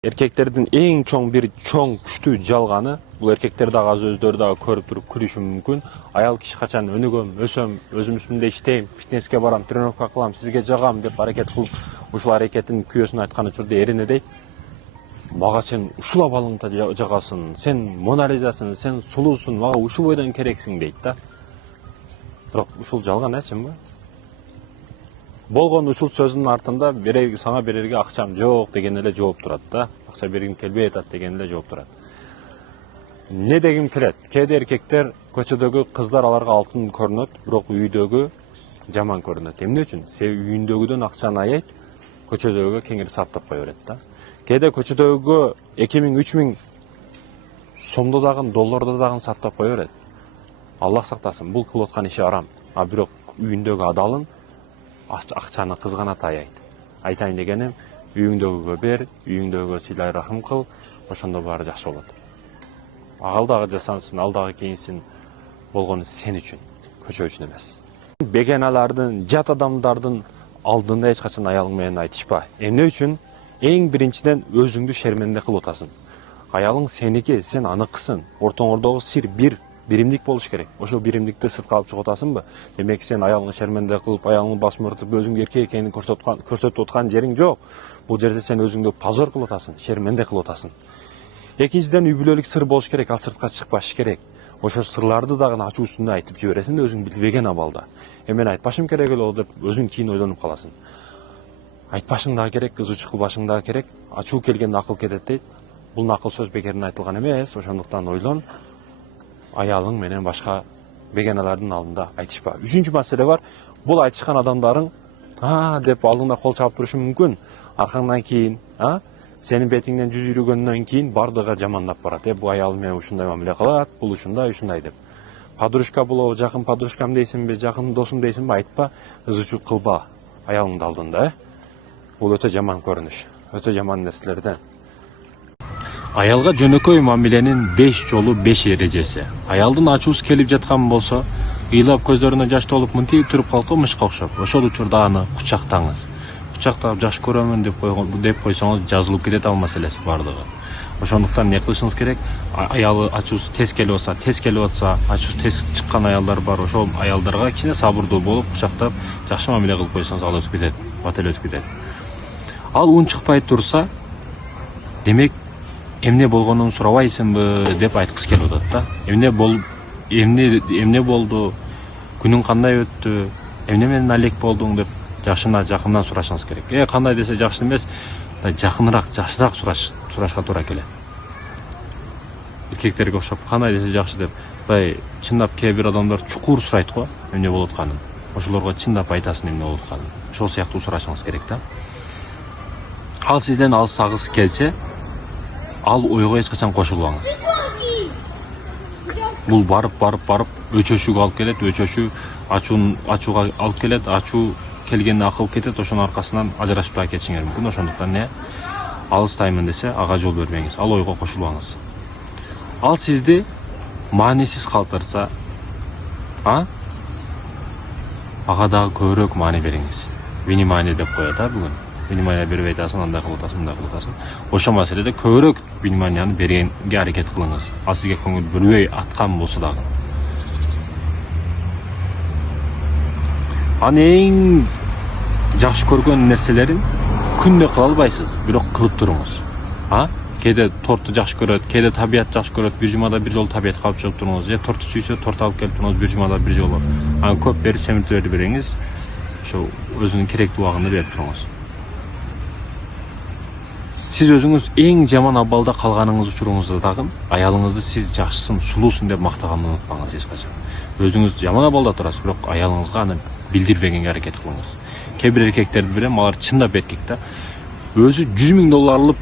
Erkeklerдің ең чоң күштүү жалғаны, бұл еркектер дағы аз өздері дағы көріп тұрып күліші мүмкін. Аял киши качан өнүгөм, өсөм, өзүм үстүмдө иштейм, фитнеске барам, тренировка кылам, сизге жагам деп аракет кылып, ушул аракеттин күйөөсүн айткан учурда эрине дейт. Мага сен ушул абалыңда жагасың, сен Мона Лизасың, сен сулуусуң, мага ушул бойдон керексиң дейт да. Бирок ушул жалган чынбы? Болгон ушул сөзүнүн артында сага берерге акчам жок деген эле жооп турат да. Акча бергим келбей атат деген эле жооп турат. Не дегим келет? Кээде эркектер көчөдөгү кыздар аларга алтын көрүнөт, бирок үйдөгү жаман көрүнөт. Эмне үчүн? Себеби үйүндөгүдөн акчаны аяйт, көчөдөгү кеңири саттап кое берет да. Кээде көчөдөгү 2000-3000 сомдо дагы, долларда дагы саттап кое берет. Аллах сактасын, бул кылып аткан иши арам. А бирок үйүндөгү адалын акчаны кызганат аяйт. Айтайын дегеним, үйүңдөгүгө бер, үйүңдөгүгө сыйлай рахым кыл, ошондо баары жакшы болот. Ал дагы жасансын, ал дагы кийинсин, болгону сен үчүн, көчө үчүн эмес. Бегеналардын, жат адамдардын алдында эч качан аялың менен айтышпа. Эмне үчүн? Эң биринчиден өзүңдү шерменде кылып атасың. Аялың сеники, сен аныкысың. Ортоңордогу сир биримдик болуш керек. Ошол биримдикти сыртка алып чыгып атасыңбы? Демек сен аялыңды шерменде кылып, аялыңды басым ыртып, өзүңдү эркек экенин көрсөтүп аткан жериң жок. Бул жерде сен өзүңдү позор кылып атасың, шерменде кылып атасың. Экинчиден үй бүлөлүк сыр болуш керек, ал сыртка чыкпаш керек. Ошол сырларды дагы ачуу үстүндө айтып жибересиң да, өзүң билбеген абалда. Мен айтпашым керек эле деп өзүң кийин ойлонуп каласың. Айтпашың дагы керек, кызуучу кылбашың дагы керек. Ачуу келгенде акыл кетет дейт. Бул акыл сөз бекерден айтылган эмес, ошондуктан ойлон. Аялың менен башка бегеналардын алдында айтышпа. Үчүнчү маселе бар. Бул айтышкан адамдарың деп алдыңда кол чабып турушу мүмкүн. Аркаңдан кийин, сенин бетиңден жүз үйрөгөндөн кийин бардыгы жамандап барат. Бул аялым менен ушундай мамиле кылат, бул ушундай деп. Подружка болобу, жакын подружкам дейсиңби, жакын досум дейсиңби, айтпа, ызычуу кылба аялыңдын алдында. Бул өтө жаман көрүнүш, өтө жаман нерселерден. Аялга жөнөкөй мамиленин 5 жолу 5 эрежеси. Аялдын ачуусу келип жаткан болсо, ыйлап көздөрүнө жаш толуп мынтип туруп калып мышка окшоп. Ошол учурда аны кучактаңыз. Кучактап жакшы көрөмүн деп койсоңуз жазылып кетет ал маселеси бардыгы. Ошондуктан не кылышыңыз керек? Аялы ачуусу тез келип атса, ачуусу тез чыккан аялдар бар. Ошол аялдарга кичине сабырдуу болуп, кучактап, жакшы мамиле кылып койсоңуз ал өтүп кетет, бател өтүп кетет. Ал үн чыкпай турса, демек эмне болгонун сурабайсыңбы деп айткысы келип атат да. Эмне болду? Күнүң кандай өттү? Эмне менен алек болдуң деп жакындан сурашыңыз керек. Кандай десе жакшы эмес, жакшыраак сурашка туура келет. Эркектерге окшоп кандай десе жакшы деп, чындап кээ бир адамдар чукур сурайт го, эмне болуп атканын. Ошолорго чындап айтасың эмне болуп атканын. Ошол сыяктуу сурашыңыз керек да. Ал сизден алсагыс келсе, ал ойго эч качан кошулбаңыз. Бул барып өчөшүүгө алып келет, өчөшүү ачууга алып келет, ачуу келгенде акыл кетет, ошонун аркасынан ажырашпай кетишиңер мүмкүн. Ошондуктан алыстаймын десе, ага жол бермеңиз, ал ойго кошулбаңыз. Ал сизди маанисиз калтырса, ага дагы көбүрөөк маани бериңиз. Внимание деп коет бүгүн. Внимание бербей атасың, андай кылып атасың. Ошол маселеде көбүрөөк вниманияны бергенге аракет кылыңыз. Ал сизге көңүл бөлбөй аткан болсо дагы. Аны эң жакшы көргөн нерселерин күндө кыла албайсыз, бирок кылып туруңуз. Кээде торту жакшы көрөт, кээде табият жакшы көрөт, бир жумада бир жолу табиятка алып чыгып туруңуз. Же торту сүйсө, торт алып келип туруңуз, бир жумада бир жолу. Көп берип, семирте бериңиз. Ошо өзүнүн керектүү убагында берип туруңуз. Сиз өзүңүз эң жаман абалда калганыңыз учуруңузда дагы аялыңызды сиз жакшысың, сулуусуң деп мактаганды унутпаңыз эч качан. Өзүңүз жаман абалда турасыз, бирок аялыңызга аны билдирбегенге аракет кылыңыз. Кээ бир эркектерди билем, алар чындап эркек да. Өзү $100,000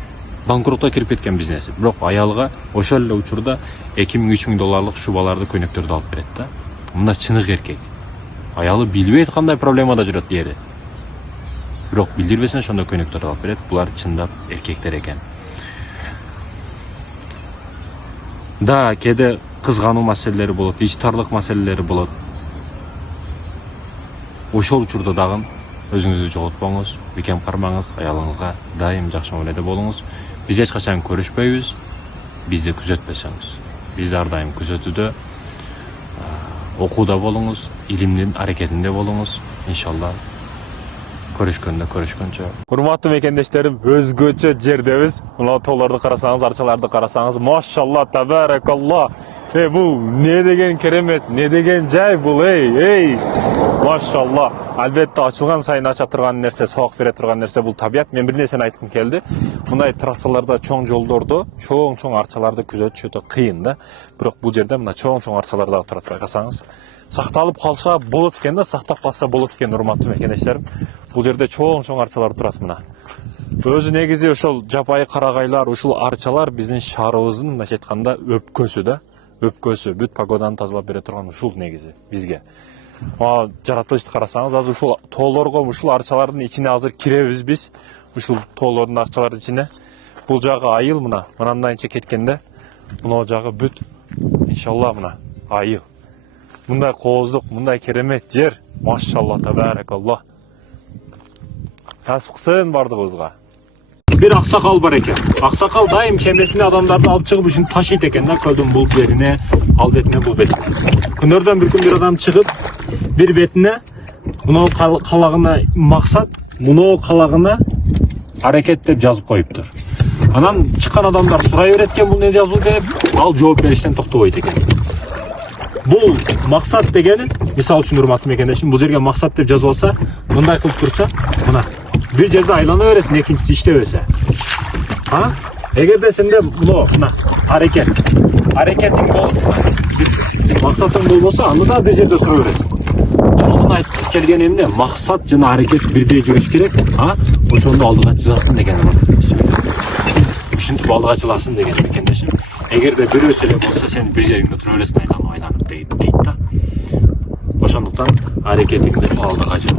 банкротко кирип кеткен бизнеси, бирок аялга ошол эле учурда $2,000-3,000 шубаларды, көйнөктөрдү алып берет да. Мына чыныгы эркек. Аялы билбейт кандай проблемада жүрөт ери. Бирок билдирбесин ошондой көйнөктөрдү алып берет. Булар чындап эркектер экен. Кээде кызгануу маселелери болот, ичтарлык маселелери болот. Ошол учурда дагы өзүңүздү жоготпоңуз, бекем кармаңыз, аялыңызга дайым жакшы мамиледе болуңуз. Biz hiç kaçan görüşmeyüz. Bizi күзөтпөсөңүз. Biz ар дайым күзөтүүдө, окууда болуңуз, илимдин аракетинде болуңуз. Иншалла көрүшкөнчө. Урматтуу мекендештерим, өзгөчө жердебиз. Мына тоолорду карасаңыз, арчаларды карасаңыз, машалла, табаракалла. Бул не деген керемет, не деген жай бул, машалла. Албетте ачылган сайын ача турган нерсе, сабак бере турган нерсе бул табият. Мен бир нерсени айткым келди. Мындай трассаларда, чоң жолдордо, чоң арчаларды күзөтүш өтө кыйын да. Бирок бул жерде мына чоң арчаларда турат, байкасаңыз. Сакталып калса болот экен да, сактап калса болот экен, урматтуу мекендештерим. Бул жерде чоң арчалар турат мына. Өзү негизи ошол жапайы карагайлар, ушул арчалар биздин шаарыбыздын мындайча айтканда өпкөсү да. Өпкөсү, бүт погоданы тазалап бере турган ушул негизи бизге. Жаратылышты карасаңыз, азыр ушул тоолорго, ушул арчалардын ичине азыр киребиз биз. Ушул тоолордун арчалардын ичине. Бул жагы айыл мына, мынандайынча кеткенде, мына жагы бүт. Иншалла мына айыл. Мындай кооздук, мындай керемет жер. Машалла, табаракалла. Насып кылсын бардыгыбызга. Bir aksakal бар экен. Aksakal дайым кемесине адамдарды алып чыгып ушун ташыйт экен да, көлдүн бул бетине, ал бетине, бул бетине. Күндөрдөн бир күн бир адам чыгып, бир бетине, мынау калагына максат, мынау калагына аракет деп жазып коюптур. Анан чыккан адамдар сурай берет экен, бул не жазуу деп, ал жооп бериштен токтобойт экен. Бул максат дегени, мисалы үчүн урматтуу мекендешим, бул жерге максат деп жазып алса, мындай кылып турса, мына bir жерде айлана бересин, экинчиси иштебесе. Эгерде сенде мына аракетиң болсо, максатың болбосо, аны да бир жерде тура бересин. Чоңун айткысы келген эмне, максат жана аракет бирдей жүрүш керек, ошондо алдыга чыгасың деген бар. Ушинтип алдыга чыгасың деген мекендешим. Эгерде бирөөсү эле болсо, сен бир жериңде тура бересиң, айланып дейт да. Ошондуктан аракетиңди алдыга чыг.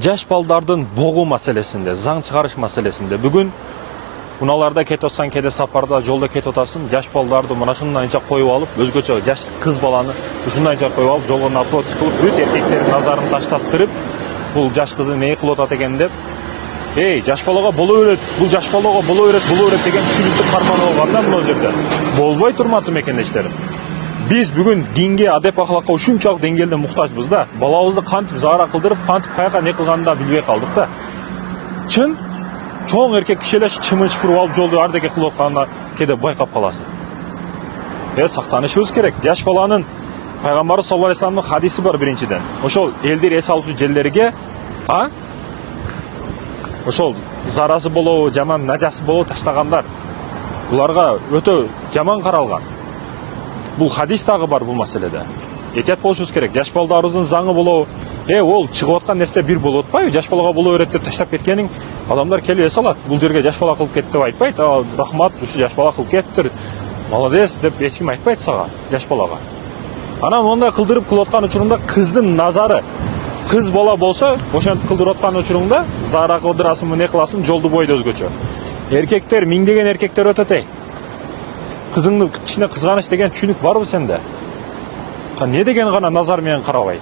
Жаш балдардын богуу маселесинде, заң чыгарыш маселесинде бүгүн уналарда кетип атсаң, кээде сапарда, жолдо кетип атасың, жаш балдарды мына ушундайча коюп алып, өзгөчө жаш кыз баланы ушундайча коюп алып, жолго напротив кылып, бүт эркектердин назарын таштаттырып, бул жаш кызы эмне кылып атат экен деп, жаш балага боло берет, бул жаш балага боло берет деген түшүнүктү карманып алган да мына жерде. Болбойт, урматтуу мекендештерим. Biz bugün dinge, adep ahlakka ушунчалык деңгээлде муктажбыз да. Балабызды кантип заара кылдырып, кантип каяка не кылганын да билбей калдык да. Чын, чоң эркек киши эле чымын чыпырып алып жолду ардеке кылып атканына кээде байкап каласың. Сактанышыбыз керек. Жаш баланын пайгамбары саллаллаху алейхи вассаламдын хадиси бар биринчиден. Ошол элдер эс алуучу жерлерге, ошол зарасы болобу, жаман нажасы болобу таштагандар. Буларга өтө жаман каралган. Бул хадис дагы бар бул маселеде. Этият болушубуз керек. Жаш балдарыбыздын заңы болобу, ол чыгып аткан нерсе бир болуп атпайбы? Жаш балага боло берет деп таштап кеткениң, адамдар келип эс алат. Бул жерге жаш бала кылып кетти деп айтпайт. Рахмат, ушу жаш бала кылып кеттир. Молодец деп эч ким айтпайт сага, жаш балага. Анан мондай кылдырып кылып аткан учурунда кыздын назары, кыз бала болсо, ошентип кылдырып аткан учурунда заара кылдырасыңбы, не кыласың, жолду бойдо өзгөчө. Эркектер, миңдеген эркектер өтөт. Кызыңды кичине кызганыч деген түшүнүк барбы сенде? Не деген гана назар менен карабайт?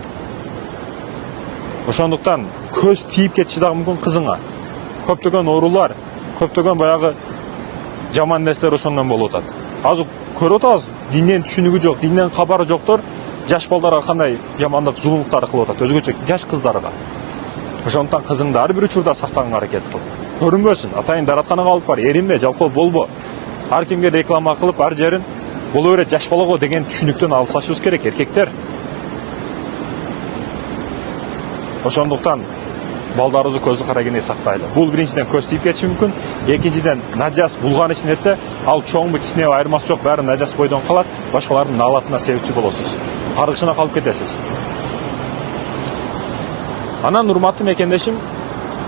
Ошондуктан көз тийип кетиши дагы мүмкүн кызыңа. Көптөгөн оорулар, көптөгөн баягы жаман нерселер ошондон болуп атат. Азыр көрүп атабыз, динден түшүнүгү жок, динден кабары жоктор жаш балдарга кандай жамандык, зулумдуктар кылып атат, өзгөчө жаш кыздарга. Ошондуктан кызыңды ар бир учурда сактаганга аракет кыл. Көрүнбөсүн, атайын даратканага алып бар, эринбе, жалкоо болбо. Ар кимге реклама кылып, ар жерин боло берет жаш балага деген түшүнүктөн алсашыбыз керек, эркектер. Ошондуктан балдарыбызды көздү карагенде сактайлы. Бул биринчиден көз тийип кетиши мүмкүн, экинчиден нажас булганыч нерсе, ал чоңбу кичине айырмасы жок, баары нажас бойдон калат, башкалардын наалатына себепчи болосуз. Каргышына калып кетесиз. Анан урматтуу мекендешим,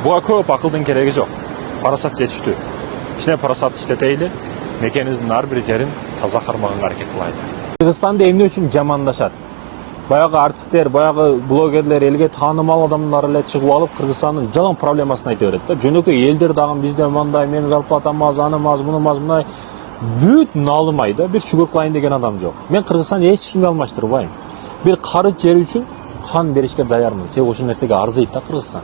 буга көп акылдын кереги жок. Парасат жетиштүү. Кичине парасат иштетейли. Мекенибиздин ар бир жерин таза кармаганга аракет кылайлы. Кыргызстанды эмне үчүн жамандашат? Баягы артисттер, баягы блогерлер, элге таанымал адамдар эле чыгып алып Кыргызстандын жалаң проблемасын айта берет да. Жөнөкөй элдер дагы бизде мындай, менин зарплатам аз, аным аз, мунум аз, мындай бүт наалымай да, бир шүгүр кылайын деген адам жок. Мен Кыргызстанды эч кимге алмаштырбайм. Бир карыт жер үчүн хан беришке даярмын. Себеби ошол нерсеге арзыйт да Кыргызстан.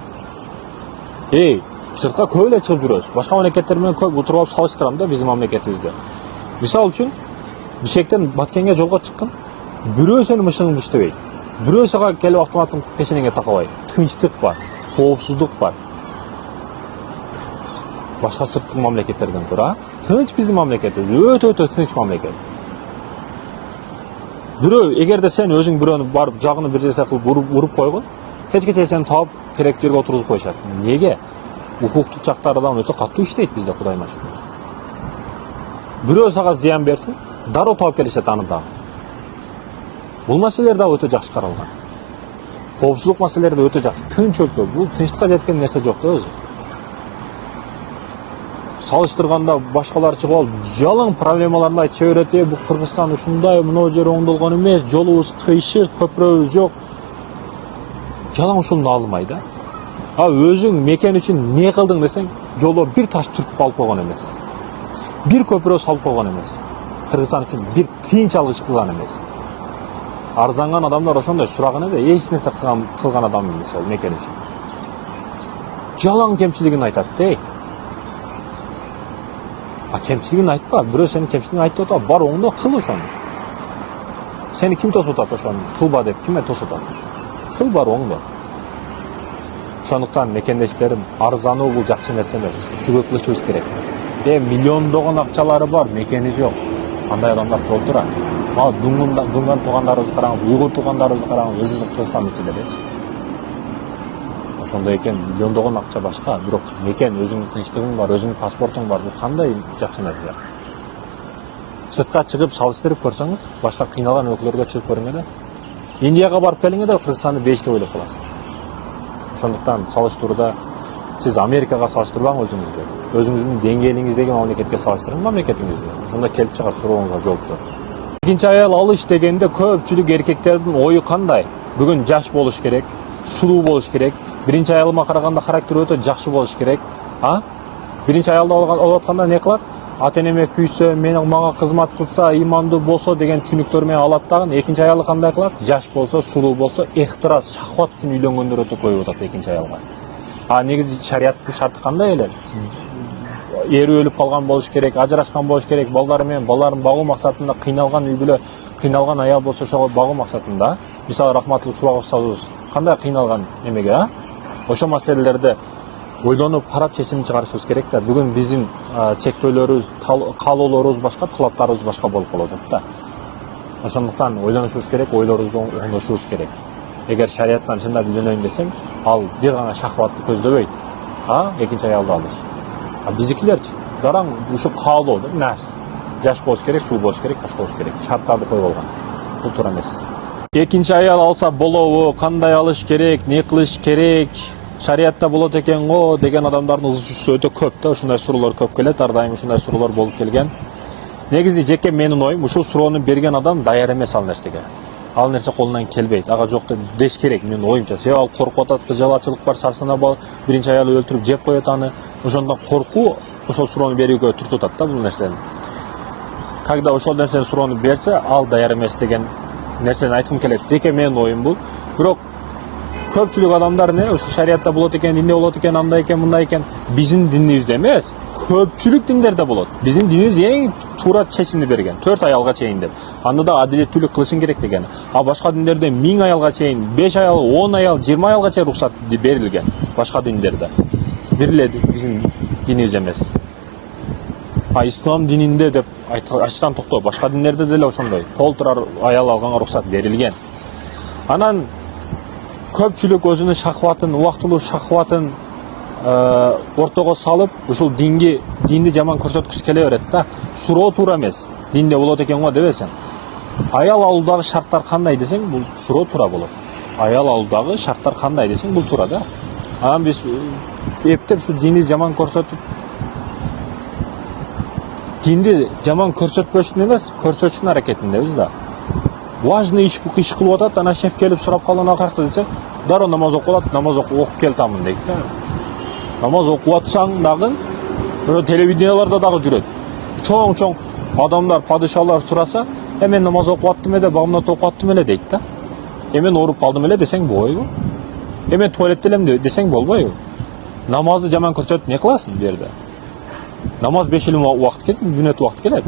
Sırtqa көп эле чыгып жүрөбүз. Башка мамлекеттер менен көп отуруп алып салыштырам да биздин мамлекетибизде. Мисал үчүн Бишкектен Баткенге жолго чыккан бирөө сенин мышыгыңды иштебейт. Бирөө сага келип автоматтын пешенеңе такабайт. Тынчтык бар, коопсуздук бар. Башка сырттын мамлекеттерден көрө, тынч биздин мамлекетибиз, өтө тынч мамлекет. Бирөө эгерде сен өзүң бирөөнү барып жагыны бир жерге кылып уруп койгон, кечке сени таап керек жерге отургузуп коюшат. Неге? Укуктук жактардан өтө катуу иштейт бизде, Кудайга шүкүр. Бирөө сага зыян берсин, дароо таап келишет аны дагы. Бул маселелер да өтө жакшы каралган. Коопсуздук маселелери да өтө жакшы. Тынч өлкө. Бул тынчтыкка жеткен нерсе жок да өзү. Салыштырганда башкалар чыгып алып жалаң проблемаларын айтып берет. Бул Кыргызстан ушундай, мына жер оңдолгон эмес, жолубуз кыйшык, көпүрөбүз жок. Жалаң ушуну алынбай да. Өзүң мекен үчүн не кылдың десең, жолго бир таш түртүп алып койгон эмес. Бир көпүрө салып койгон эмес. Кыргызстан үчүн бир тыйынчалык иш кылган эмес. Арзанган адамдар ошондой сураган эле, эч нерсе кылган адам эмес ол мекен үчүн. Жалаң кемчилигин айтат да. Кемчилигин айтпа, бирөө сенин кемчилигиңди айтып атат, бар оңдо кыл ошону. Сени ким тосуп атат ошону? Кылба деп ким тосуп атат? Кыл бар оңдо. Ошондуктан мекендештерим, арзануу бул жакшы нерсе эмес. Шуга кылышыбыз керек. Миллиондогон акчалары бар, мекени жок. Андай адамдар толтура. Дунган туугандарыбызды караңыз, уйгур туугандарыбызды караңыз, өзүбүздүн Кыргызстан ичинде. Ошондой экен, миллиондогон акча башка, бирок мекен өзүңдүн тынчтыгың бар, өзүңдүн паспортуң бар. Бул кандай жакшы нерсе. Сыртка чыгып салыштырып көрсөңүз, башка кыйналган өлкөлөргө чыгып көрүңөр да. Индияга барып келиңер да Кыргызстанды бейиштеп ойлоп каласыз. Ошондуктан салыштырууда сиз Америкага салыштырбаңыз өзүңүздү. Өзүңүздүн деңгээлиңиздеги мамлекетке салыштырыңыз мамлекетиңизди. Ошондо келип чыгат сурооңузга жооптор. Экинчи аял алыш дегенде көпчүлүк эркектердин ою кандай? Бүгүн жаш болуш керек, сулуу болуш керек. Биринчи аялыма караганда характери өтө жакшы болуш керек. Биринчи аялды алып атканда не кылат? Ата-энеме күйсө, мага кызмат кылса, имандуу болсо деген түшүнүктөр менен алат дагы. Экинчи аялы кандай кылат? Жаш болсо, сулуу болсо, эхтирас, шахват үчүн үйлөнгөндөр өтө коюп атат экинчи аялга. Негизи шарияттын шарты кандай эле? Ери өлүп калган болуш керек, ажырашкан болуш керек, балдары менен балдарын багуу максатында кыйналган үй бүлө, кыйналган аял болсо ошого багуу максатында. Мисалы Рахматулла Чубаков сазыбыз кандай кыйналган эмеге, Ошо маселелерди ойлонуп карап чечим чыгарышыбыз керек да. Бүгүн биздин чектөөлөрүбүз, каалоолорубуз башка, талаптарыбыз башка болуп калып атат да. Ошондуктан ойлонушубуз керек, ойлорубузду оңдошубуз керек. Эгер шарияттан чындап үйлөнөйүн десең, ал бир гана шахватты көздөбөйт. Экинчи аялды алыш. Биздикилерчи дараң ушу каалоо да, нерс. Жаш болуш керек, сулуу болуш керек, башка болуш керек. Шарттарды коюп алган. Бул туура эмес. Экинчи аял алса болобу, кандай алыш керек, не кылыш керек, шариятта болот экен го деген адамдардын ызчусу өтө көп да. Ушундай суроолор көп келет, ар дайым ушундай суроолор болуп келген. Негизи жеке менин оюм, ушул суроону берген адам даяр эмес ал нерсеге. Ал нерсе колунан келбейт. Ага жок деп деш керек менин оюмча. Себеби ал коркуп атат, кыжалачылык бар, сарсана бар, биринчи аялы өлтүрүп жеп коет аны. Ошондон коркуу ошол суроону берүүгө түртүп атат да бул нерсени. Когда ошол нерсени суроону берсе, ал даяр эмес деген нерсени айткым келет. Жеке менин оюм бул. Бирок көпчүлүк адамдар ушу шариятта болот экен, динде болот экен, андай экен, мындай экен. Биздин динибизде эмес, көпчүлүк диндерде болот. Биздин динибиз эң туура чечимди берген. 4 аялга чейин деп. Анда да адилеттүүлүк кылышың керек деген. Башка диндерде 1000 аялга чейин, 5 аял, 10 аял, 20 аялга чейин уруксат берилген. Башка диндерде. Бир эле биздин динибиз эмес. Ислам дининде деп ачтан токто. Башка диндерде деле ошондой. Толтура аял алганга уруксат берилген. Анан көпчүлүк өзүнүн шахватын, убактылуу шахватын ортого салып, ушул динди жаман көрсөткүсү келе берет да. Суроо туура эмес. Динде болот экен го дебесең. Аял алуудагы шарттар кандай десең, бул суроо туура болот. Аял алуудагы шарттар кандай десең, бул туура да. Анан биз эптеп ушу динди жаман көрсөтүп, динди жаман көрсөтпөчүн эмес, көрсөтүшүн аракетиндебиз да. Важный иш кылып атат, анан шеф келип сурап калган акыркы десе, дароо намаз окуп алат, намаз окуп келип тамын дейт да. Намаз окуп атсаң дагы, телевиденияларда дагы жүрөт. Чоң адамдар, падышалар сураса, мен намаз окуп аттым эле, багымда окуп аттым эле дейт да. Мен ооруп калдым эле десең болбойбу? Мен туалетте элем десең болбойбу? Namazды жаман көрсөтүп не кыласың бу жерде? Намаз 5 жыл убакыт кетет, мүнөт убакыт келет.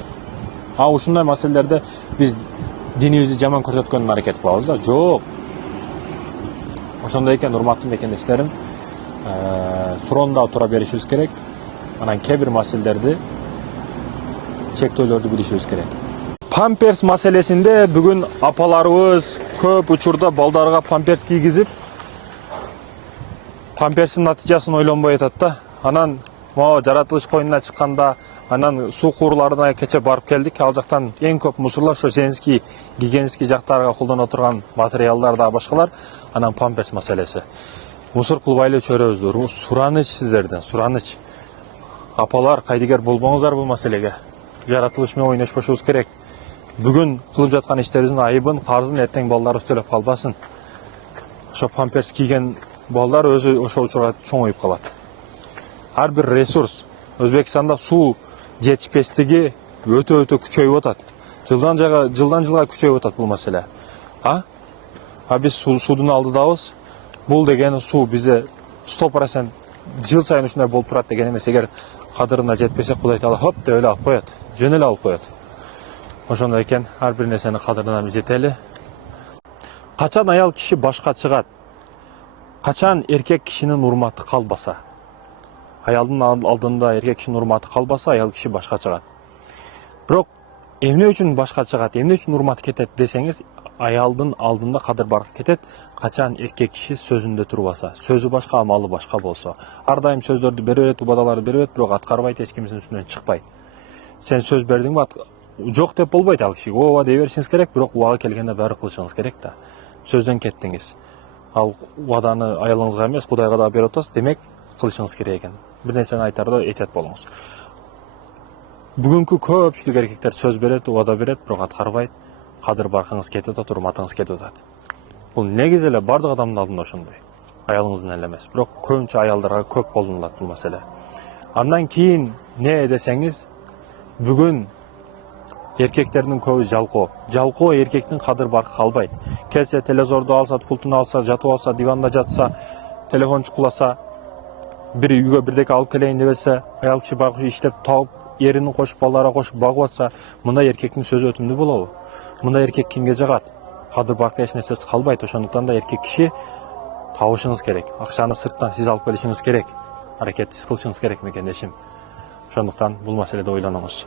Ушундай маселелерде биз динибизди жаман көрсөткөнгө аракет кылабыз да. Жок. Ошондой экен, урматтуу мекендештерим, суроондо тура беришибиз керек. Анан кээ бир маселелерди, чектөөлөрдү билишибиз керек. Памперс маселесинде бүгүн апаларыбыз көп учурда балдарга памперс кийгизип, памперстин натыйжасын ойлонбой атат да. Анан могу жаратылыш коюнуна чыкканда, анан суу курларына кече барып келдик. Ал жактан эң көп мусорлар ошо женский, гигиенический жактарга колдоно турган материалдар да башкалар. Анан памперс маселеси. Мусор кылбай эле чөрөбүз. Сураныч сиздерден, сураныч. Апалар, кайдыгер болбоңуздар бул маселеге. Жаратылыш менен ойношпошубуз керек. Бүгүн кылып жаткан иштерибиздин айыбын, карызын эртең балдарыбыз төлөп калбасын. Ошо памперс кийген балдар өзү ошол учурга чоңоюп калат. Ар бир ресурс, Өзбекстанда суу жетишпестиги өтө күчөйүп атат. Жылдан жылга күчөйүп атат бул маселе. Биз суудун алдыдабыз. Бул деген суу бизде 100% жыл сайын ушундай болуп турат деген эмес. Эгер кадырына жетпесе, Кудай Таала хоп деп эле алып коет. Жөн эле алып коет. Ошондой экен, ар бир нерсени кадырына жетели. Качан аял киши башка чыгат? Качан эркек кишинин урматы калбаса? Аялдын алдында эркек кишинин урматы калбаса, аял киши башка чыгат. Бирок эмне үчүн башка чыгат, эмне үчүн урматы кетет десеңиз, аялдын алдында кадыр баркы кетет, качан эркек киши сөзүндө турбаса, сөзү башка, амалы башка болсо. Ар дайым сөздөрдү бере берет, убадаларды бере берет, бирок аткарбайт, эч кимдин үстүнөн чыкпайт. Сен сөз бердиңби? Жок деп болбойт ал кишиге. Ооба дей беришиңиз керек, бирок убага келгенде баары кылышыңыз керек да. Сөздөн кеттиңиз. Ал убаданы аялыңызга эмес, Кудайга да берип атасыз, демек кылышыңыз керек экен. Бир нерсени айтарда этият болуңуз. Бүгүнкү көпчүлүк эркектер сөз берет, убада берет, бирок аткарбайт. Кадыр баркыңыз кетип атат, урматыңыз кетип атат. Бул негизи эле бардык адамдын алдында ошондой. Аялыңыздын эле эмес, бирок көбүнчө аялдарга көп колдонулат бул маселе. Андан кийин не десеңиз, бүгүн эркектердин көбү жалкоо. Жалкоо эркектин кадыр баркы калбайт. Келсе телевизорду алса, пультун алса, жатып алса, диванда жатса, телефон чукуласа, бир үйгө бирдеке алып келейин дебесе, аял киши багып иштеп тауып, эрини кошуп, балдарга кошуп багып атса, мындай эркектин сөзү өтүмдүү болобу? Мындай эркек кимге жагат? Кадыр баркы эч нерсеси калбайт. Ошондуктан да эркек киши табышыңыз керек. Акчаны сырттан сиз алып келишиңиз керек. Аракетти кылышыңыз керек мекендешим. Ошондуктан бул маселеде ойлонуңуз.